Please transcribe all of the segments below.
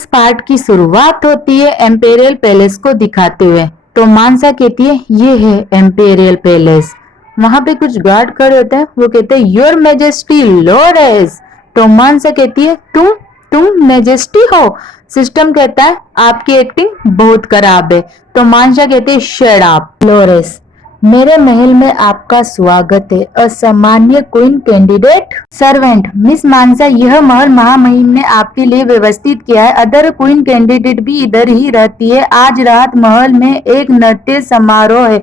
इस पार्ट की शुरुआत होती है एम्पेरियल पैलेस को दिखाते हुए। तो मानसा कहती है ये है एम्पेरियल पैलेस। वहां पे कुछ गार्ड खड़े होते हैं, वो कहते हैं योर मैजेस्टी लोरेस। तो मानसा कहती है तुम मैजेस्टी हो। सिस्टम कहता है आपकी एक्टिंग बहुत खराब है। तो मानसा कहती है शट अप लोरेस, मेरे महल में आपका स्वागत है असामान्य क्वीन कैंडिडेट सर्वेंट। मिस मानसा, यह महल महामहिम ने आपके लिए व्यवस्थित किया है। अदर क्वीन कैंडिडेट भी इधर ही रहती है। आज रात महल में एक नृत्य समारोह है,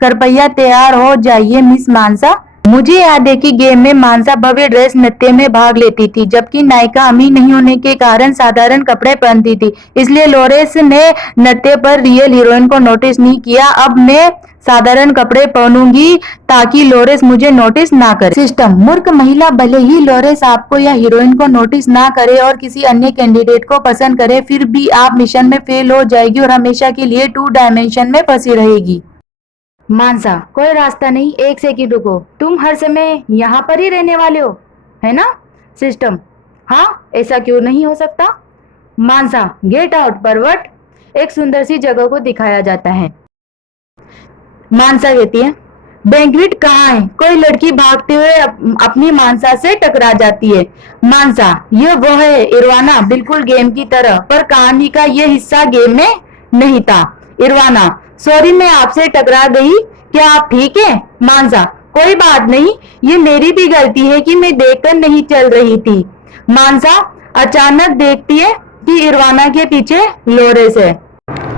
कृपया तैयार हो जाइए मिस मानसा। मुझे याद है कि गेम में मानसा भव्य ड्रेस नृत्य में भाग लेती थी, जबकि नायिका अमीर नहीं होने के कारण साधारण कपड़े पहनती थी। इसलिए लोरेस ने नृत्य पर रियल हीरोइन को नोटिस नहीं किया। अब मैं साधारण कपड़े पहनूंगी ताकि लोरेस मुझे नोटिस ना करे। सिस्टम, मूर्ख महिला, भले ही लोरेस आपको या हीरोइन को नोटिस ना करे और किसी अन्य कैंडिडेट को पसंद करे, फिर भी आप मिशन में फेल हो जाएगी और हमेशा के लिए 2 डायमेंशन में फंसी रहेगी। मानसा, कोई रास्ता नहीं, एक सेकंड रुको, तुम हर समय यहाँ पर ही रहने वाले हो, है ना? सिस्टम, हाँ, ऐसा क्यों नहीं हो सकता? मानसा, गेट आउट परवर्ट। एक सुंदर सी जगह को दिखाया जाता है। मानसा कहती है बैंक्वेट कहाँ है? कोई लड़की भागते हुए अपनी मानसा से टकरा जाती है। मानसा, ये वो है इरवाना, बिल्कुल गेम की तरह, पर कहानी का ये हिस्सा गेम में नहीं था। इरवाना, सॉरी मैं आपसे टकरा गई, क्या आप ठीक है? मानसा, कोई बात नहीं, ये मेरी भी गलती है कि मैं देखकर नहीं चल रही थी। मानसा अचानक देखती है कि इरवाना के पीछे लोरेस है।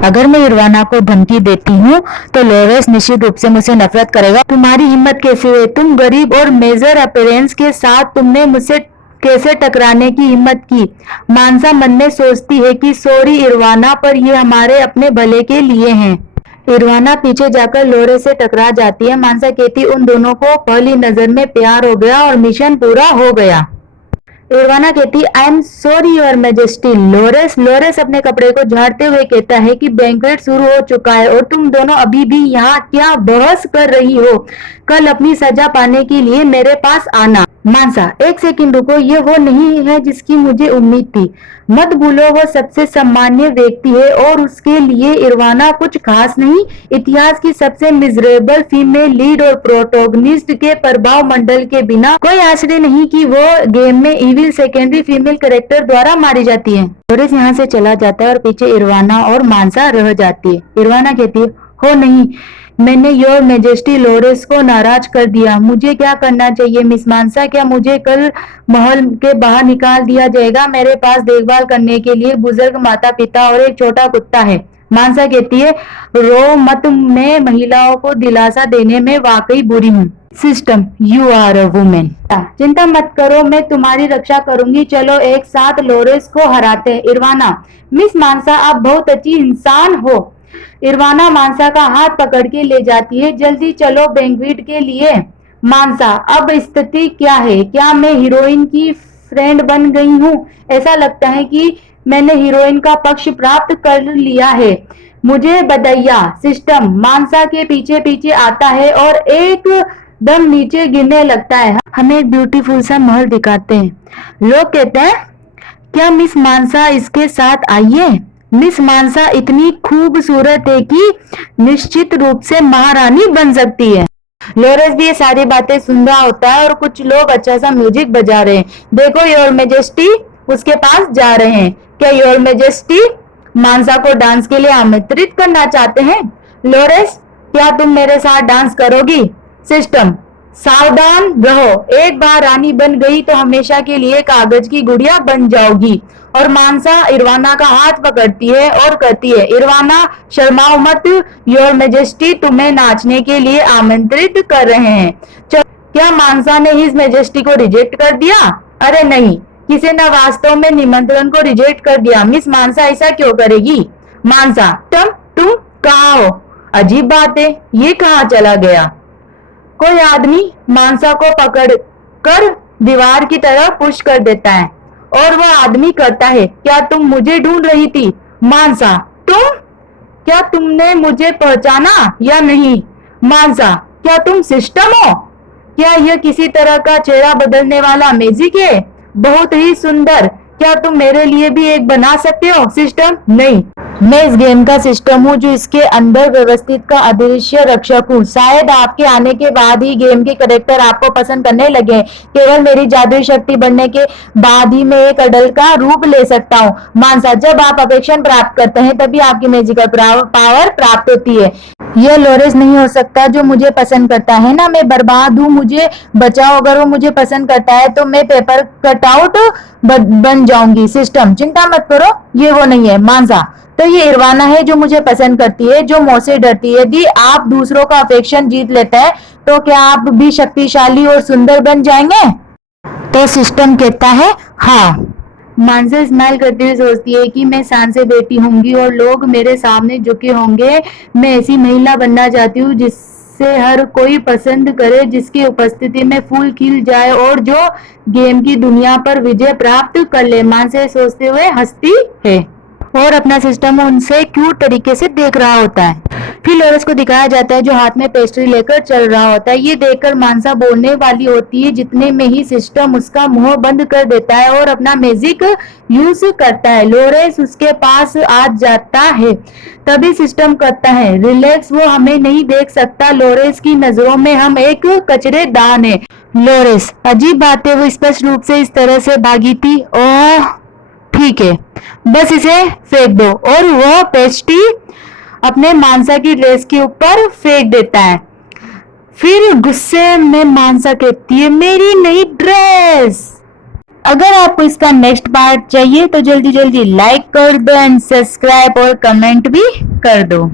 अगर मैं इरवाना को धमकी देती हूँ तो लोरेस निश्चित रूप से मुझसे नफरत करेगा। तुम्हारी हिम्मत कैसे हुई? तुम गरीब और मेजर अपीयरेंस के साथ तुमने मुझसे कैसे टकराने की हिम्मत की? मानसा मन में सोचती है कि सॉरी इरवाना, पर ये हमारे अपने भले के लिए हैं। इरवाना पीछे जाकर लोरेस से टकरा जाती है। मानसा कहती उन दोनों को पहली नजर में प्यार हो गया और मिशन पूरा हो गया। इरवाना कहती I am sorry your majesty Lowry. Lowry अपने कपड़े को झाड़ते हुए कहता है कि बैंक्वेट शुरू हो चुका है और तुम दोनों अभी भी यहाँ क्या बहस कर रही हो? कल अपनी सजा पाने के लिए मेरे पास आना। मानसा, एक सेकंड रुको, ये वो नहीं है जिसकी मुझे उम्मीद थी। मत भूलो वो सबसे सम्मान्य व्यक्ति है और उसके लिए इरवाना कुछ खास नहीं। इतिहास की सबसे मिजरेबल फीमेल लीड और प्रोटोगनिस्ट के प्रभाव मंडल के बिना कोई आश्चर्य नहीं कि वो गेम में इविल सेकेंडरी फीमेल कैरेक्टर द्वारा मारी जाती है। लोरेस यहाँ से चला जाता है और पीछे इरवाना और मानसा रह जाती है। इरवाना कहती है हो नहीं, मैंने योर मैजेस्टी लोरेस को नाराज कर दिया। मुझे क्या करना चाहिए मिस मानसा? क्या मुझे कल महल के बाहर निकाल दिया जाएगा? मेरे पास देखभाल करने के लिए बुजुर्ग माता पिता और एक छोटा कुत्ता है। मानसा कहती है रो मत, मैं महिलाओं को दिलासा देने में वाकई बुरी हूँ। System, you are a woman. चिंता मत करो, मैं तुम्हारी रक्षा करूंगी। चलो एक साथ लोरेस को हराते हैं। इरवाना, मिस मानसा आप बहुत अच्छी इंसान हो। इरवाना मानसा का हाथ पकड़ के ले जाती है। जल्दी चलो बैंक्वेट के लिए। मानसा, अब स्थिति क्या है? क्या मैं हीरोइन की फ्रेंड बन गई हूँ? ऐसा लगता है कि मैंने हीरोइन का पक्ष प्राप्त कर लिया है। मुझे बधाइयाँ। सिस्टम मानसा के पीछे पीछे आता है और एक दम नीचे गिरने लगता है। हमें एक ब्यूटीफुल सा महल दिखाते हैं। लोग कहते हैं क्या मिस मानसा इसके साथ आइए? मिस मानसा इतनी खूबसूरत है कि निश्चित रूप से महारानी बन सकती है। लोरेस भी ये सारी बातें सुन रहा होता है और कुछ लोग अच्छा सा म्यूजिक बजा रहे हैं। देखो योर मैजेस्टी उसके पास जा रहे हैं। क्या योर मैजेस्टी मानसा को डांस के लिए आमंत्रित करना चाहते हैं? लोरेस, क्या तुम मेरे साथ डांस करोगी? सिस्टम, सावधान रहो, एक बार रानी बन गई तो हमेशा के लिए कागज की गुड़िया बन जाओगी। और मानसा इरवाना का हाथ पकड़ती है और कहती है इरवाना शर्माओ मत, योर मैजेस्टी तुम्हें नाचने के लिए आमंत्रित कर रहे हैं। क्या मानसा ने हिज मैजेस्टी को रिजेक्ट कर दिया? अरे नहीं, किसी ने वास्तव में निमंत्रण को रिजेक्ट कर दिया। मिस मानसा ऐसा क्यों करेगी? मानसा, तुम कहाँ हो? अजीब बात है, ये कहाँ चला गया? कोई आदमी मानसा को पकड़कर दीवार की तरफ पुश कर देता है और वह आदमी कहता है क्या तुम मुझे ढूंढ रही थी? मानसा, क्या तुमने मुझे पहचाना या नहीं? मानसा, क्या तुम सिस्टम हो? क्या यह किसी तरह का चेहरा बदलने वाला मैजिक है? बहुत ही सुंदर। क्या तुम मेरे लिए भी एक बना सकते हो सिस्टम? नहीं, मैं इस गेम का सिस्टम हूँ जो इसके अंदर व्यवस्थित का अदृश्य रक्षक हूँ। शायद आपके आने के बाद ही गेम के कैरेक्टर आपको पसंद करने लगे। केवल मेरी जादुई शक्ति बढ़ने के बाद ही मैं एक अडल्ट का रूप ले सकता हूँ। मानसा, जब आप अफेक्शन प्राप्त करते हैं तभी आपकी मैजिकल पावर प्राप्त होती है। यह लोरेस नहीं हो सकता जो मुझे पसंद करता है ना। मैं बर्बाद हूँ, मुझे बचाओ। अगर वो मुझे पसंद करता है तो मैं पेपर कटआउट बन जाऊंगी। सिस्टम, चिंता मत करो, ये वो नहीं है। मानसा, तो ये इरवाना है जो मुझे पसंद करती है, जो मुझसे डरती है। यदि आप दूसरों का अफेक्शन जीत लेते हैं तो क्या आप भी शक्तिशाली और सुंदर बन जाएंगे? तो सिस्टम कहता है हाँ। मानसा स्माइल करते हुए सोचती है कि मैं शान से बेटी होंगी और लोग मेरे सामने झुके होंगे। मैं ऐसी महिला बनना चाहती हूँ जिससे हर कोई पसंद करे, जिसकी उपस्थिति में फूल खिल जाए और जो गेम की दुनिया पर विजय प्राप्त कर ले। मानसा सोचते हुए हंसती है और अपना सिस्टम उनसे क्यूट तरीके से देख रहा होता है। फिर लोरेस को दिखाया जाता है जो हाथ में पेस्ट्री लेकर चल रहा होता है। ये देखकर मानसा बोलने वाली होती है, जितने में ही सिस्टम उसका मुंह बंद कर देता है और अपना मैजिक यूज करता है। लोरेस उसके पास आ जाता है, तभी सिस्टम कहता है रिलैक्स, वो हमें नहीं देख सकता। लोरेस की नजरों में हम एक कचरेदान है। लोरेस, अजीब बात है, वो स्पष्ट रूप से इस तरह से भागी थी। ओह ठीक है, बस इसे फेंक दो। और वह पेस्ट्री अपने मानसा की ड्रेस के ऊपर फेंक देता है। फिर गुस्से में मानसा कहती है मेरी नई ड्रेस। अगर आपको इसका नेक्स्ट पार्ट चाहिए तो जल्दी जल्दी लाइक कर दो एंड सब्सक्राइब और कमेंट भी कर दो।